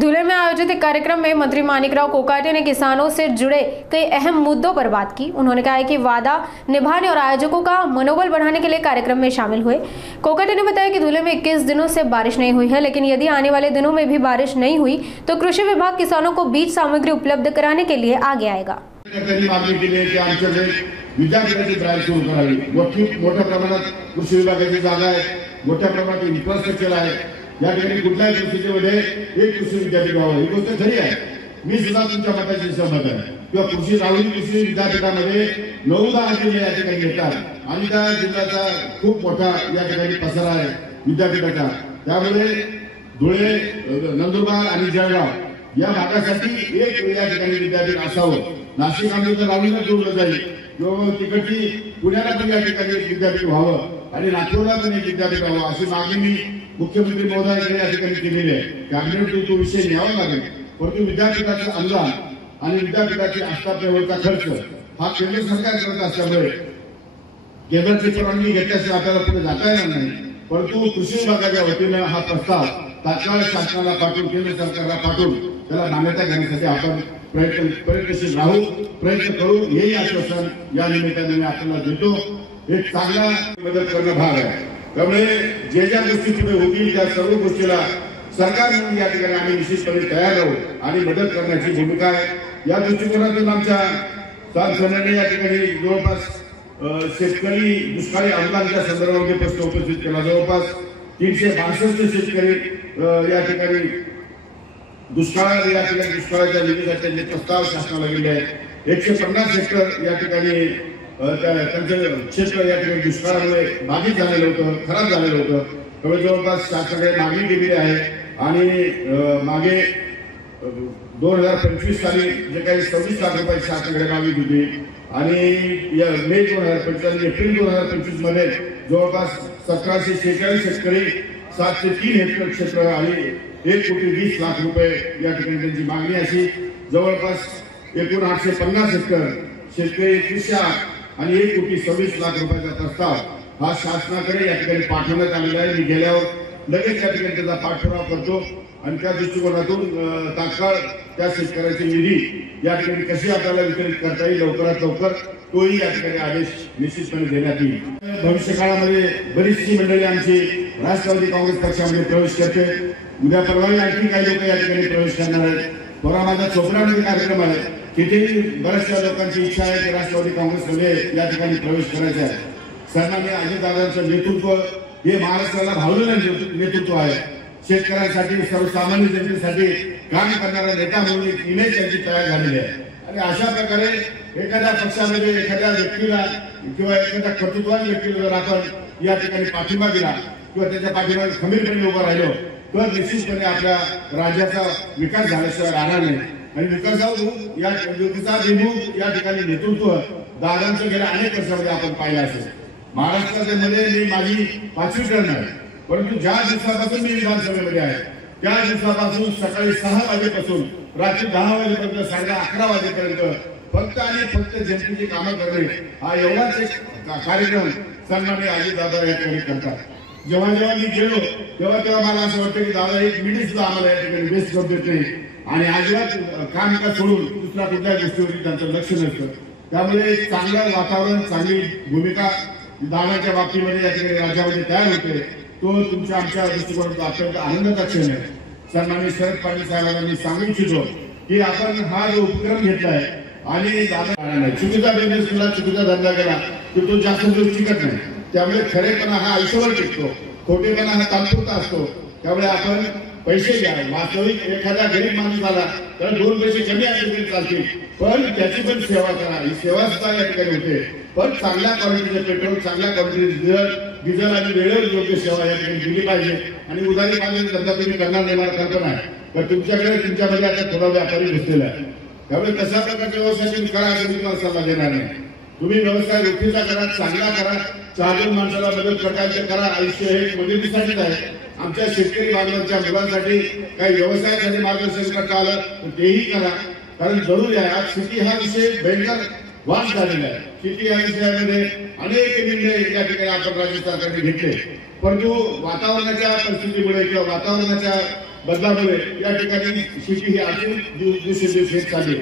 धुले में आयोजित एक कार्यक्रम में मंत्री मानिकराव कोकाटे ने किसानों से जुड़े कई अहम मुद्दों पर बात की। उन्होंने कहा है कि वादा निभाने और आयोजकों का मनोबल बढ़ाने के लिए कार्यक्रम में शामिल हुए। कोकाटे ने बताया कि धुले में 21 दिनों से बारिश नहीं हुई है, लेकिन यदि आने वाले दिनों में भी बारिश नहीं हुई तो कृषि विभाग किसानों को बीज सामग्री उपलब्ध कराने के लिए आगे आएगा। मोठ्या प्रमाणात कृषी विभागाची जागा आहे, मोठ्या प्रमाणात इन्फ्रास्ट्रक्चर आहे। या ठिकाणी कुठल्याही परिस्थितीमध्ये एक कृषी विद्यापीठ व्हावं ही गोष्ट खरी आहे। मी सुद्धा तुमच्या मताशी सहमत आहे किंवा कृषी राहुरी कृषी विद्यापीठामध्ये 9-10 जिल्हे या ठिकाणी येतात आणि त्या जिल्ह्याचा खूप मोठा या ठिकाणी पसारा आहे विद्यापीठाचा। त्यामुळे धुळे, नंदुरबार आणि जळगाव या भागासाठी एक या ठिकाणी विद्यापीठ असावं। नाशिक आम्ही तर राहुरीला जोडलं जाईल किंवा तिकडची पुण्याला पण या ठिकाणी एक विद्यापीठ व्हावं आणि नागपूरला पण एक विद्यापीठ व्हावं अशी मागणी मी मुख्यमंत्री महोदयांकडे या ठिकाणी केलेली आहे। कॅबिनेट तो विषय न्यावा लागेल, परंतु विद्यापीठाचं अनुदान आणि विद्यापीठाची आस्थापनेवरचा खर्च हा केंद्र सरकार करत असल्यामुळे केंद्राची परवानगी घेतल्याशिवाय आपल्याला पुढे जाता येणार नाही। परंतु कृषी विभागाच्या वतीनं हा प्रस्ताव तात्काळ शासनाला पाठवून केंद्र सरकारला पाठवून त्याला मान्यता घेण्यासाठी आपण प्रयत्नशील राहू, प्रयत्न करू, हेही आश्वासन या निमित्ताने मी आपल्याला देतो। एक चांगला मदत करणं भाग आहे। त्यामुळे ज्या गोष्टी पुढे होतील त्या सर्व गोष्टीला सरकार म्हणून या ठिकाणी आम्ही निश्चितपणे तयार राहू आणि मदत करण्याची भूमिका आहे। या दृष्टिकोनातून आमच्या संघटनेने या ठिकाणी जवळपास शेतकरी दुष्काळी अनुदानाच्या संदर्भामध्ये प्रश्न उपस्थित केला। जवळपास 362 शेतकरी या ठिकाणी दुष्काळाच्या निधीसाठी त्यांचे प्रस्ताव शासनाला गेले आहेत। 150 हेक्टर या ठिकाणी त्यांचं क्षेत्र या ठिकाणी दुष्काळामुळे बाधित झालेलं होतं, खराब झालेलं होतं। त्यामुळे जवळपास शासनाकडे मागणी केलेली आहे आणि मागे 2025 साली जे काही 26 लाख रुपये शासनाकडे मागणी होती आणि या मे 2025 आणि एप्रिल 2025 मध्ये जवळपास 1746 शेतकरी 703 हेक्टर क्षेत्र आणि 1,20,00,000 रुपये या ठिकाणी त्यांची मागणी अशी जवळपास एकूण 850 हेक्टर शेतकरी 31 आणि 1,26,00,000 रुपयाचा प्रस्ताव हा शासनाकडे या ठिकाणी पाठवण्यात आलेला आहे। मी गेल्यावर लगेच या ठिकाणी त्याचा पाठपुरावा करतो आणि त्या दृष्टिकोनातून तात्काळ त्या शेतकऱ्याची निधी या ठिकाणी कशी आपल्याला वितरित करता येईल लवकरात लवकर तोही या ठिकाणी आदेश निश्चितपणे देण्यात येईल। भविष्य काळामध्ये बरीचशी मंडळी आमची राष्ट्रवादी काँग्रेस पक्षामध्ये प्रवेश करते। उद्या परवाही आणखी काही लोक या ठिकाणी प्रवेश करणार आहेत। परवा माझा चोपडामध्ये कार्यक्रम आहे, तिथेही बऱ्याचशा लोकांची इच्छा आहे की राष्ट्रवादी काँग्रेसमध्ये या ठिकाणी प्रवेश करायचा आहे। सन्माननीय अजितदादांचं नेतृत्व हे महाराष्ट्राला भावलेलं नेतृत्व आहे। शेतकऱ्यांसाठी सर्वसामान्य जनतेसाठी काम करणारा नेता म्हणून एक इमेज त्यांची तयार झालेली आहे आणि अशा प्रकारे एखाद्या पक्षामध्ये एखाद्या व्यक्तीला किंवा एखाद्या कर्तृत्ववान व्यक्तीला जर आपण या ठिकाणी पाठिंबा दिला किंवा त्याच्या पाठीमागे खंबीरपणे उभं राहिलो तर निश्चितपणे आपल्या राज्याचा विकास झाल्याशिवाय राहणार नाही आणि विकासाभिमुख या ठिकाणी नेतृत्व दादांचं गेल्या अनेक वर्षामध्ये आपण पाहिलं असेल। महाराष्ट्रामध्ये मी माझी 5वी टर्म आहे, परंतु ज्या दिवसापासून मी विधानसभेमध्ये आहे त्या दिवसापासून सकाळी 6 वाजेपासून रात्री 10 वाजेपर्यंत 11:30 वाजेपर्यंत फक्त आणि फक्त जनतेची कामं करणे हा एवढाच एक कार्यक्रम सन्माननीय अजितदादा या ठिकाणी करतात। जेव्हा मी गेलो तेव्हा मला असं वाटतं की दादा एक मिनिट सुद्धा आम्हाला या ठिकाणी बेस्ट करू देत नाही आणि अजिबात काम का सोडून दुसऱ्या कुठल्या गोष्टीवरती त्यांचं लक्ष नसतं। त्यामुळे चांगलं वातावरण, चांगली भूमिका दादाच्या बाबतीमध्ये या ठिकाणी राज्यामध्ये तयार होते, तो तुमच्या आमच्या दृष्टिकोनातून अत्यंत आनंदाचा क्षण आहे। सन्माननीय शरद पाटील साहेबांना मी सांगू इच्छितो की आपण हा जो उपक्रम घेतलाय आणि दादा चुकीचा बिझनेस केला, चुकीचा धंदा केला की तो जास्त दिवस टिकत नाही। त्यामुळे खरेपणा हा आयुष्यभर टिकतो, खोटेपणा हा तात्पुरता असतो। त्यामुळे आपण पैसे घ्या, वास्तविक एखादा गरीब माणूस आला तर 2 पैसे कमी असले तरी चालतील, पण त्याची पण सेवा करा। ही सेवा सुद्धा या ठिकाणी होते, पण चांगल्या क्वालिटीचे पेट्रोल, चांगल्या क्वालिटीचे डिझेल आणि वेळेवर योग्य सेवा या ठिकाणी दिली पाहिजे। आणि उदारी पाण्याचा धंदा तुम्ही करणार नाही मला कल्पना आहे, तर तुमच्यामध्ये आता थोडा व्यापारी बसलेला आहे। त्यामुळे तशा प्रकारचे व्यवसाय तुम्ही करा असं मी तुम्हाला सल्ला देणार नाही। तुम्ही व्यवसाय रोखीचा करा, चांगला करा, 4 माणसाला मदत करता करा। आयुष्य हे मदतीसाठीच आहे। आमच्या शेतकरी बांधवांच्या मुलांसाठी काही व्यवसायासाठी मार्गदर्शन करता आलं तर तेही करा, कारण जरूर आहे। आज शेती हा विषय भयंकर वाद झालेला आहे। शेती या विषयामध्ये अनेक निर्णय या ठिकाणी आपण राज्य सरकारने घेतले, परंतु वातावरणाच्या परिस्थितीमुळे किंवा वातावरणाच्या बदलामुळे या ठिकाणी शेती ही अजून दिवसेंदिवस येत चालली.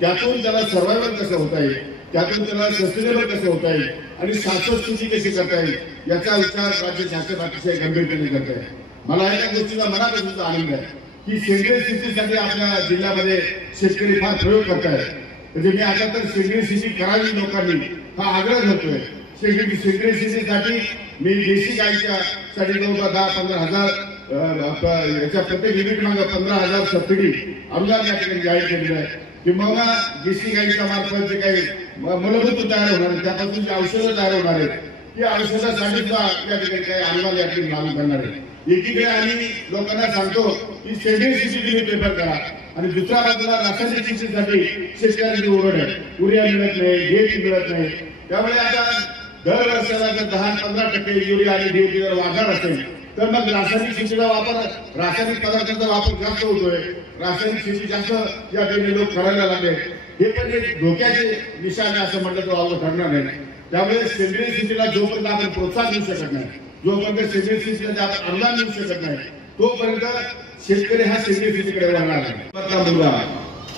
त्यातून त्याला सर्वायवल कसं होता येईल, त्यातून त्याला सस्टेनेबल कसं होता येईल आणि शाश्वत शेती कशी करता येईल याचा विचार राज्य शासन अतिशय गंभीरपणे करत आहे. मला एका गोष्टीचा मनापासूनचा आनंद आहे की सेंद्रिय शेतीसाठी आपल्या जिल्ह्यामध्ये शेतकरी फार प्रयोग करतायत. म्हणजे मी आता तर सेंद्रिय शेती करावी लोकांनी हा आग्रह करतोय. सेंद्रिय शेतीसाठी मी देशी गाईच्या साठी जवळपास 10-15 हजार याच्या प्रत्येक युनिट मागे 15,000 सबसिडी अनुदान या ठिकाणी जाहीर केलेलं आहे. किंवा देशी गाईच्या मार्फत जे काही मूलभूत तयार होणार आहे त्यापासून जी औषधं तयार होणार आहेत ती औषधासाठी सुद्धा या ठिकाणी काही अनुदान या ठिकाणी लागू करणार आहे. एकीकडे आम्ही लोकांना सांगतो की सेंद्रिय शेती तुम्ही प्रेफर करा आणि दुसऱ्या बाजूला रासायनिक शेतीसाठी शेतकऱ्यांची ओरड आहे. युरिया मिळत नाही, DAP मिळत नाही. त्यामुळे आता दर वर्षाला जर 10-15% युरिया आणि DAP जर वाढणार असेल तर मग रासायनिक शेतीचा वापर, रासायनिक पदार्थांचा वापर जास्त होतोय. रासायनिक शेती जास्त या ठिकाणी लोक करायला लागले. हे पण एक धोक्याचे निशाणे असं म्हटलं तर अवघड ठरणार नाही. त्यामुळे सेंद्रिय शेतीला जोपर्यंत आपण प्रोत्साहन देऊ शकत नाही, जोपर्यंत सेंद्रिय शेतीला आपण अनुदान देऊ शकत नाही तोपर्यंत शेतकरी हा सेंद्रिय शेतीकडे वळणार नाही. मुलगा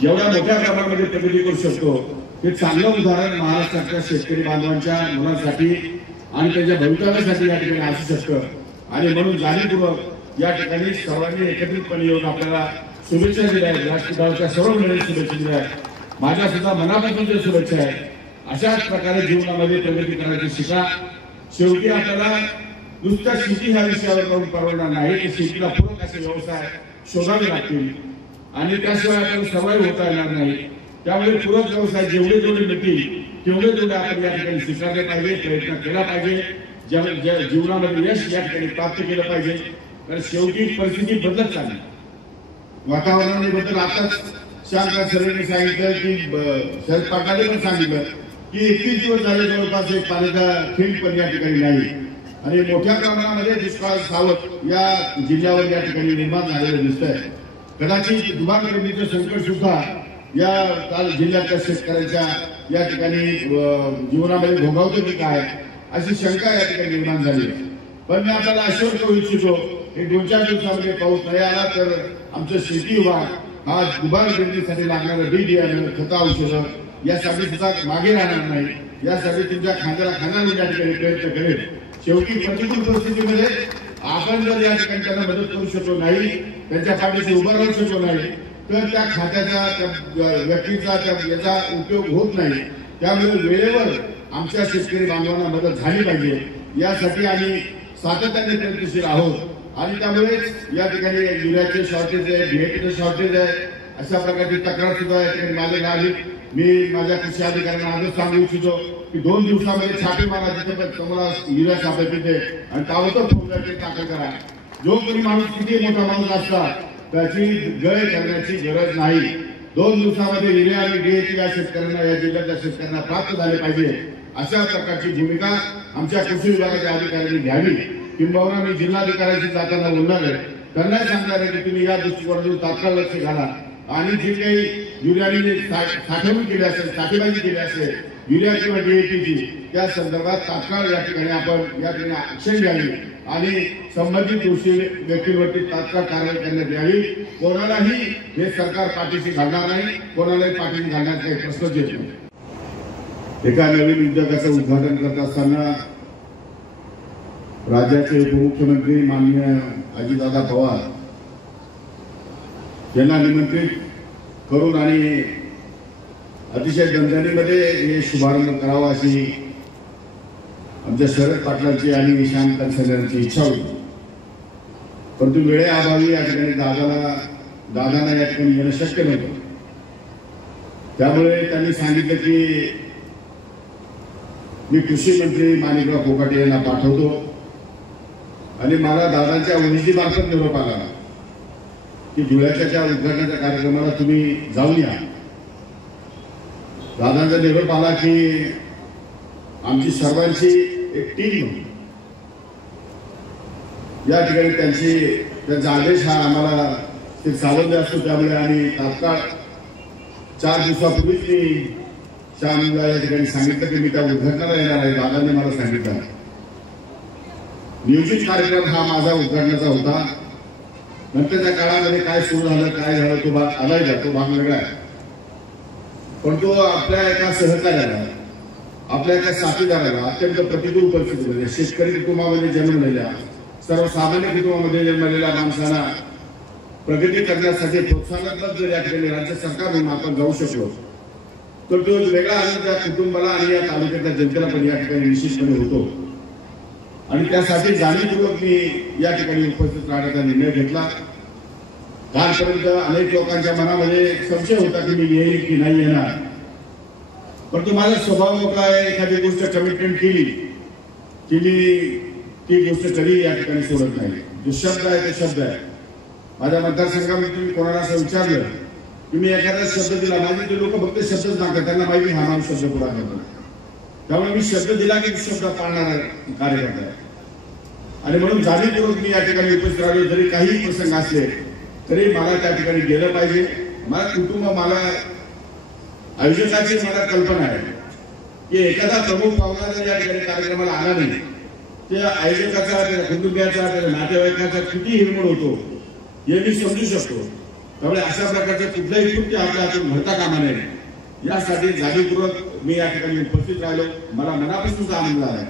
एवढ्या मोठ्या प्रमाणामध्ये प्रगती करू शकतो हे चांगलं उदाहरण महाराष्ट्रातल्या शेतकरी बांधवांच्या मुलांसाठी आणि त्यांच्या भवितव्यासाठी या ठिकाणी असू शकतं. आणि म्हणून जाणीवपूर्वक या ठिकाणी सर्वांनी एकत्रितपणे येऊन आपल्याला शुभेच्छा दिल्या आहेत. राष्ट्रपतीच्या सर्व मिळून शुभेच्छा दिल्या आहेत. माझ्या सुद्धा मनापासून शुभेच्छा आहेत. अशाच प्रकारे जीवनामध्ये प्रगती करायची शिका. शेवटी आपल्याला नुसत्या शेती ह्या विषयावर करून परवडणार नाही की शेतीला पूरक असे व्यवसाय शोधावे लागतील आणि त्याशिवाय आपल्याला सर्वाईव्ह होता येणार नाही. त्यामुळे पूरक व्यवसाय जेवढे मिळतील तेवढे आपण या ठिकाणी स्वीकारले पाहिजे, प्रयत्न केला पाहिजे. जीवनामध्ये यश या ठिकाणी प्राप्त केलं पाहिजे. कारण शेवटी परिस्थिती बदलत चालली. वातावरणाबद्दल आताच शांत सरेंनी सांगितलं की शरद पवारांनी पण सांगितलं की 21 दिवस झाले जवळपास एक पाण्याचा थेंब पण या ठिकाणी नाही आणि मोठ्या प्रमाणामध्ये दुष्काळ सावट या जिल्ह्यावर या ठिकाणी निर्माण झालेलं दिसतंय. कदाचित दुबार गर्दीचं संकट सुद्धा या जिल्ह्यातल्या शेतकऱ्यांच्या या ठिकाणी जीवनामध्ये भोगावतो की काय अशी शंका या ठिकाणी निर्माण झाली. पण मी आपल्याला आश्वस्त करू इच्छितो की 2-4 दिवसामध्ये पाऊस नाही आला तर आमचं शेती विभाग हा दुबार गर्दीसाठी लागणारं बी बियाणं, खतं, औषधं यासाठी सुद्धा मागे राहणार नाही. यासाठी तुमच्या खांद्याला खांदा या ठिकाणी प्रयत्न करेल. शेवटी प्रतिकूल परिस्थितीमध्ये आपण जर या ठिकाणी त्यांना मदत करू शकलो नाही, त्यांच्या पाठीशी उभं राहू शकलो नाही तर त्या खात्याचा, त्या व्यक्तीचा याचा उपयोग होत नाही. त्यामुळे वेळेवर आमच्या शेतकरी बांधवांना मदत झाली पाहिजे यासाठी आम्ही सातत्याने प्रयत्नशील आहोत आणि त्यामुळे या ठिकाणी युरियाचे शॉर्टेज आहे, DAPचे शॉर्टेज आहे, अशा प्रकारची तक्रार सुद्धा या ठिकाणी माझ्याकडे आली. मी माझ्या कृषी अधिकाऱ्यांना आजच सांगू इच्छितो की 2 दिवसामध्ये छापे मारा जिथे तुम्हाला युरिया सापडते ते आणि ताबडतोब फौजदारी दाखल करा. जो कोणी माणूस किती मोठा माणूस असला त्याची गय करण्याची गरज नाही. 2 दिवसामध्ये युरिया आणि DAP या शेतकऱ्यांना, या जिल्ह्यातल्या शेतकऱ्यांना प्राप्त झाले पाहिजे अशा प्रकारची भूमिका आमच्या कृषी विभागाच्या अधिकाऱ्यांनी घ्यावी. किंबहुना मी जिल्हाधिकाऱ्यांशी जाताना बोलणार आहे, त्यांना सांगणार आहे की तुम्ही या दृष्टिकोनातून तात्काळ लक्ष घाला आणि जे काही युरियाने साठवणूक केली असेल, साठेबाजी केली असेल युरिया किंवा DAPची त्या संदर्भात तात्काळ या ठिकाणी आपण या ठिकाणी ऍक्शन घ्यावी आणि संबंधित दोषी व्यक्तींवरती तात्काळ कारवाई करण्यात यावी. कोणालाही हे सरकार पाठीशी घालणार नाही, कोणालाही पाठीशी घालण्याचा काही प्रश्नच येत नाही. एका नवीन उद्योगाचं उद्घाटन करत असताना राज्याचे उपमुख्यमंत्री माननीय अजितदादा पवार यांना निमंत्रित करून आणि अतिशय दणदणीमध्ये हे शुभारंभ करावा अशी आमच्या शरद पाटलांची आणि शांत सगळ्यांची इच्छा होती. परंतु वेळेअभावी या ठिकाणी दादांना या ठिकाणी येणं शक्य नव्हतं. त्यामुळे त्यांनी सांगितलं की मी कृषी मंत्री माणिकराव कोकाटे यांना पाठवतो आणि मला दादांच्या वहिनीमार्फत निरोप आला की धुळ्याच्या उद्घाटनाच्या कार्यक्रमाला तुम्ही जाऊन या. दादांचा निरोप आला की आमची सर्वांची एक टीम या ठिकाणी त्यांचा आदेश हा आम्हाला ते सावध असतो. त्यामुळे आम्ही तात्काळ 4 दिवसापूर्वीच मी श्यामला या ठिकाणी सांगितलं की मी त्या उद्घाटनाला येणार आहे. दादांनी मला सांगितलं नियोजित कार्यक्रम हा माझा उद्घाटनाचा होता नंतरच्या काळामध्ये काय सुरू झालं काय झालं तो भाग आलाय, तो भाग वेगळा आहे. पण तो आपल्या एका सहकार्याला, आपल्या एका साथीदाराला अत्यंत प्रतिकूल परिस्थितीमध्ये, शेतकरी कुटुंबामध्ये जन्मलेल्या, सर्वसामान्य कुटुंबामध्ये जन्मलेल्या माणसाला प्रगती करण्यासाठी प्रोत्साहनात्मक जर या ठिकाणी राज्य सरकारकडून आपण जाऊ शकलो तर तो वेगळा आनंद त्या कुटुंबाला आणि या तालुक्याच्या जनतेला पण या ठिकाणी निश्चितपणे होतो. आणि त्यासाठी जाणीवपूर्वक मी या ठिकाणी उपस्थित राहण्याचा निर्णय घेतला. कालपर्यंत अनेक लोकांच्या मनामध्ये संशय होता की मी येईल की नाही येणार, परंतु माझा स्वभाव काय, एखादी गोष्ट कमिटमेंट केली की मी ती गोष्ट कधी या ठिकाणी सोडत नाही. जो शब्द आहे तो शब्द आहे. माझ्या मतदारसंघामध्ये तुम्ही कोणाला असं विचारलं की मी एखादा शब्द दिला, माझे ते लोक फक्त शब्दच मागतात, त्यांना माहिती हा माणूस शब्द पुरा करतो. त्यामुळे मी शब्द दिला की शब्द पाळणारा कार्यकर्ता आहे. आणि म्हणून जाणीवपूर्वक मी या ठिकाणी उपस्थित राहिलो. जरी काही प्रसंग असले तरी मला त्या ठिकाणी गेलं पाहिजे. मला कुटुंब, मला आयोजकाची मला कल्पना आहे की एखादा प्रमुख पाहुणा जर या ठिकाणी कार्यक्रमाला आला नाही, त्या आयोजकाचा, त्या कुटुंबियाचा, त्या नातेवाईकाचा किती हिरमोड होतो हे मी समजू शकतो. त्यामुळे अशा प्रकारचं कुठलंही कृत्य आपल्या हातून घडता कामा नये यासाठी जाणीवपूर्वक मी या ठिकाणी उपस्थित राहिलो. मला मनापासून आनंद आहे.